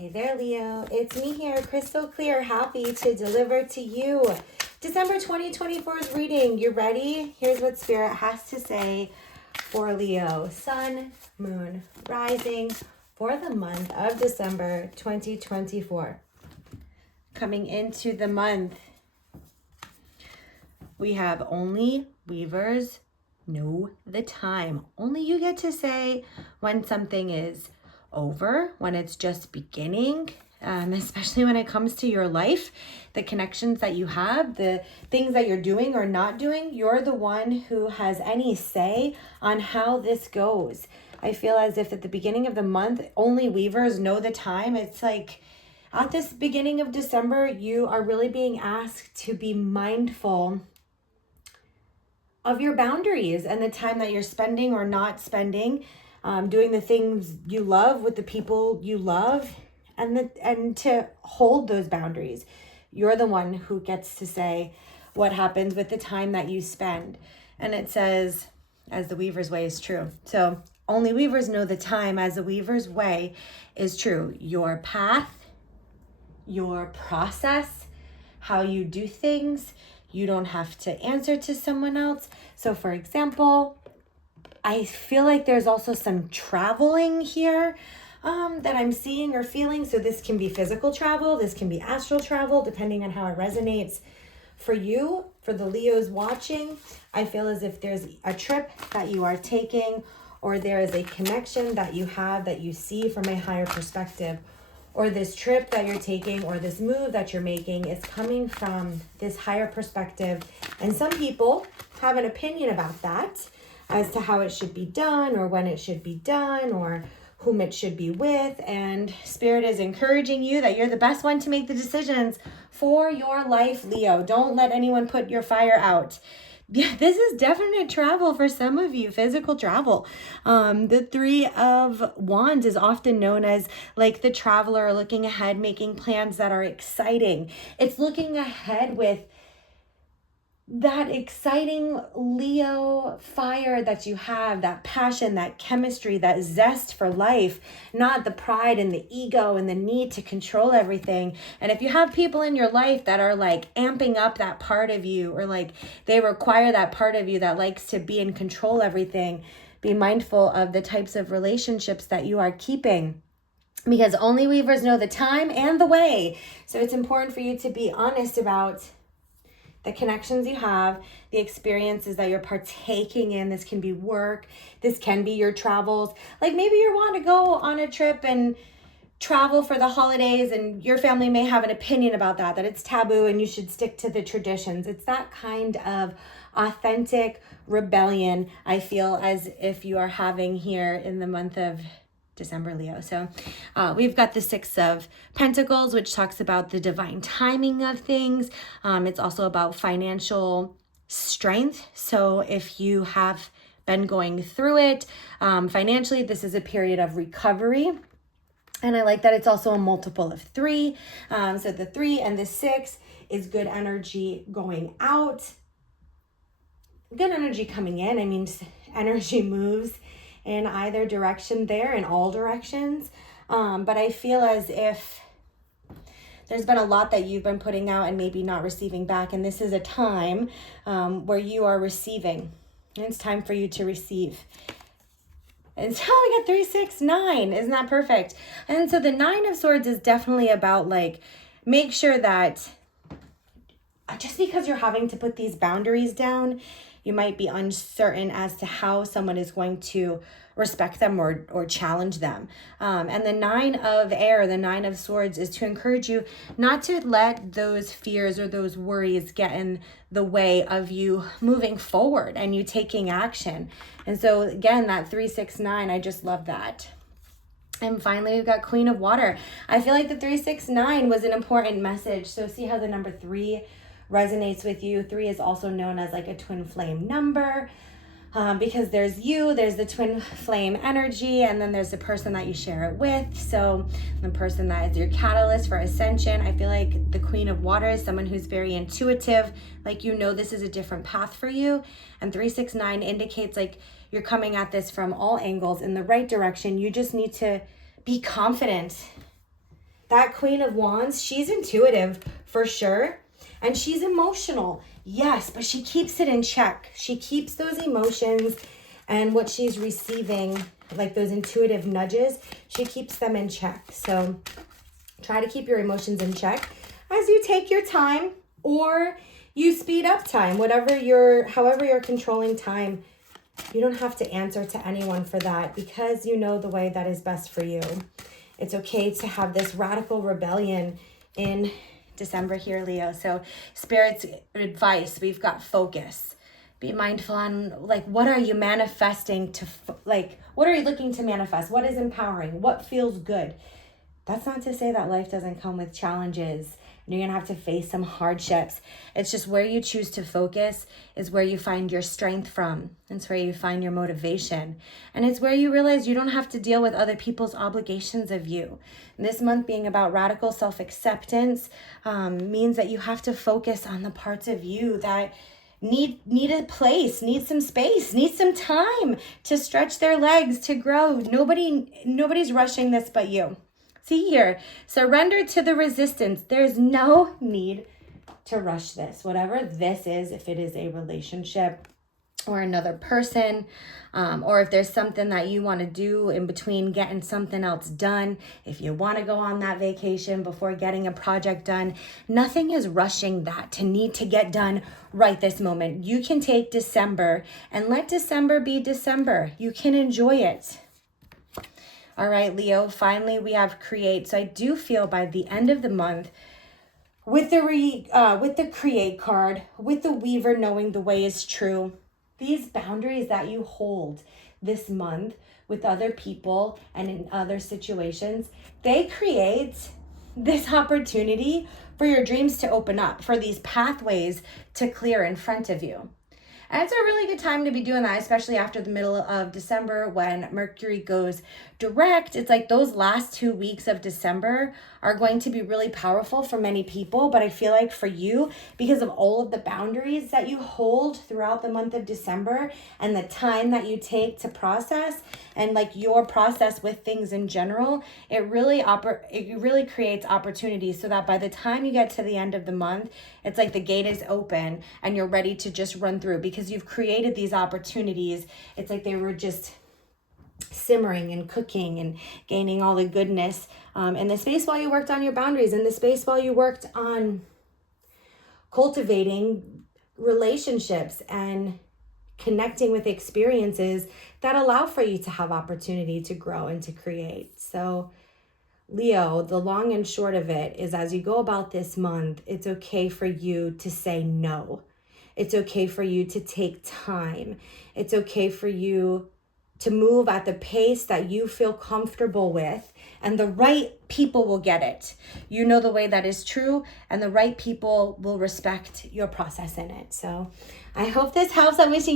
Hey there, Leo. It's me here, Krystal Clear, happy to deliver to you December 2024's reading. You ready? Here's what Spirit has to say for Leo. Sun, Moon, Rising for the month of December 2024. Coming into the month, we have only weavers know the time. Only you get to say when something is over, when it's just beginning, especially when it comes to your life, the connections that you have, the things that you're doing or not doing. You're the one who has any say on how this goes. I feel as if at the beginning of the month, only weavers know the time. It's like at this beginning of December, you are really being asked to be mindful of your boundaries and the time that you're spending or not spending, doing the things you love with the people you love, and to hold those boundaries. You're the one who gets to say what happens with the time that you spend. And it says, as the weaver's way is true. So only weavers know the time, as the weaver's way is true. Your path, your process, how you do things, you don't have to answer to someone else. So for example, I feel like there's also some traveling here that I'm seeing or feeling. So this can be physical travel, this can be astral travel, depending on how it resonates for you. For the Leos watching, I feel as if there's a trip that you are taking, or there is a connection that you have that you see from a higher perspective, or this trip that you're taking or this move that you're making is coming from this higher perspective. And some people have an opinion about that as to how it should be done or when it should be done or whom it should be with. And Spirit is encouraging you that you're the best one to make the decisions for your life, Leo. Don't let anyone put your fire out. Yeah, this is definite travel for some of you, physical travel. The Three of Wands is often known as like the traveler looking ahead, making plans that are exciting. It's looking ahead with that exciting Leo fire that you have, that passion, that chemistry, that zest for life, not the pride and the ego and the need to control everything. And if you have people in your life that are like amping up that part of you, or like they require that part of you that likes to be in control everything, be mindful of the types of relationships that you are keeping, because only weavers know the time and the way. So it's important for you to be honest about the connections you have, the experiences that you're partaking in. This can be work. This can be your travels. Like maybe you want to go on a trip and travel for the holidays, and your family may have an opinion about that it's taboo and you should stick to the traditions. It's that kind of authentic rebellion I feel as if you are having here in the month of December, Leo. So we've got the Six of Pentacles, which talks about the divine timing of things. It's also about financial strength. So if you have been going through it financially, this is a period of recovery. And I like that it's also a multiple of three. So the 3 and the 6 is good energy going out, good energy coming in. I mean, energy moves in either direction there, in all directions. But I feel as if there's been a lot that you've been putting out and maybe not receiving back. And this is a time where you are receiving. And it's time for you to receive. And so I got 3, 6, 9. Isn't that perfect? And so the 9 of Swords is definitely about like, make sure that just because you're having to put these boundaries down, you might be uncertain as to how someone is going to respect them or challenge them. And the 9 of Air, the 9 of Swords, is to encourage you not to let those fears or those worries get in the way of you moving forward and you taking action. And so again, that 3, 6, 9, I just love that. And finally, we've got Queen of Water. I feel like the 3, 6, 9 was an important message. So see how the number 3 resonates with you. 3 is also known as like a twin flame number because there's you, there's the twin flame energy, and then there's the person that you share it with. So the person that is your catalyst for ascension. I feel like the Queen of Water is someone who's very intuitive, like this is a different path for you. And 3, 6, 9 indicates like you're coming at this from all angles in the right direction. You just need to be confident That Queen of Wands, she's intuitive for sure. And she's emotional, yes, but she keeps it in check. She keeps those emotions and what she's receiving, like those intuitive nudges, she keeps them in check. So try to keep your emotions in check as you take your time, or you speed up time, however you're controlling time. You don't have to answer to anyone for that, because you know the way that is best for you. It's okay to have this radical rebellion in December here, Leo. So Spirit's advice, we've got focus. Be mindful on, like, what are you manifesting to, what are you looking to manifest? What is empowering? What feels good? That's not to say that life doesn't come with challenges and you're going to have to face some hardships. It's just where you choose to focus is where you find your strength from. It's where you find your motivation. And it's where you realize you don't have to deal with other people's obligations of you. And this month being about radical self-acceptance means that you have to focus on the parts of you that need a place, need some space, need some time to stretch their legs, to grow. Nobody's rushing this but you. See here, surrender to the resistance. There's no need to rush this. Whatever this is, if it is a relationship or another person, or if there's something that you want to do in between getting something else done, if you want to go on that vacation before getting a project done, nothing is rushing that to need to get done right this moment. You can take December and let December be December. You can enjoy it. All right, Leo, finally we have create. So I do feel by the end of the month, with the create card, with the weaver knowing the way is true, these boundaries that you hold this month with other people and in other situations, they create this opportunity for your dreams to open up, for these pathways to clear in front of you. And it's a really good time to be doing that, especially after the middle of December when Mercury goes direct. It's like those last 2 weeks of December are going to be really powerful for many people. But I feel like for you, because of all of the boundaries that you hold throughout the month of December and the time that you take to process and like your process with things in general, it really creates opportunities so that by the time you get to the end of the month, it's like the gate is open and you're ready to just run through because you've created these opportunities. It's like they were just simmering and cooking and gaining all the goodness in the space while you worked on your boundaries, in the space while you worked on cultivating relationships and connecting with experiences that allow for you to have opportunity to grow and to create. So Leo, the long and short of it is, as you go about this month, it's okay for you to say no. It's okay for you to take time. It's okay for you to move at the pace that you feel comfortable with, and the right people will get it. You know the way that is true, and the right people will respect your process in it. So I hope this helps. I'm wishing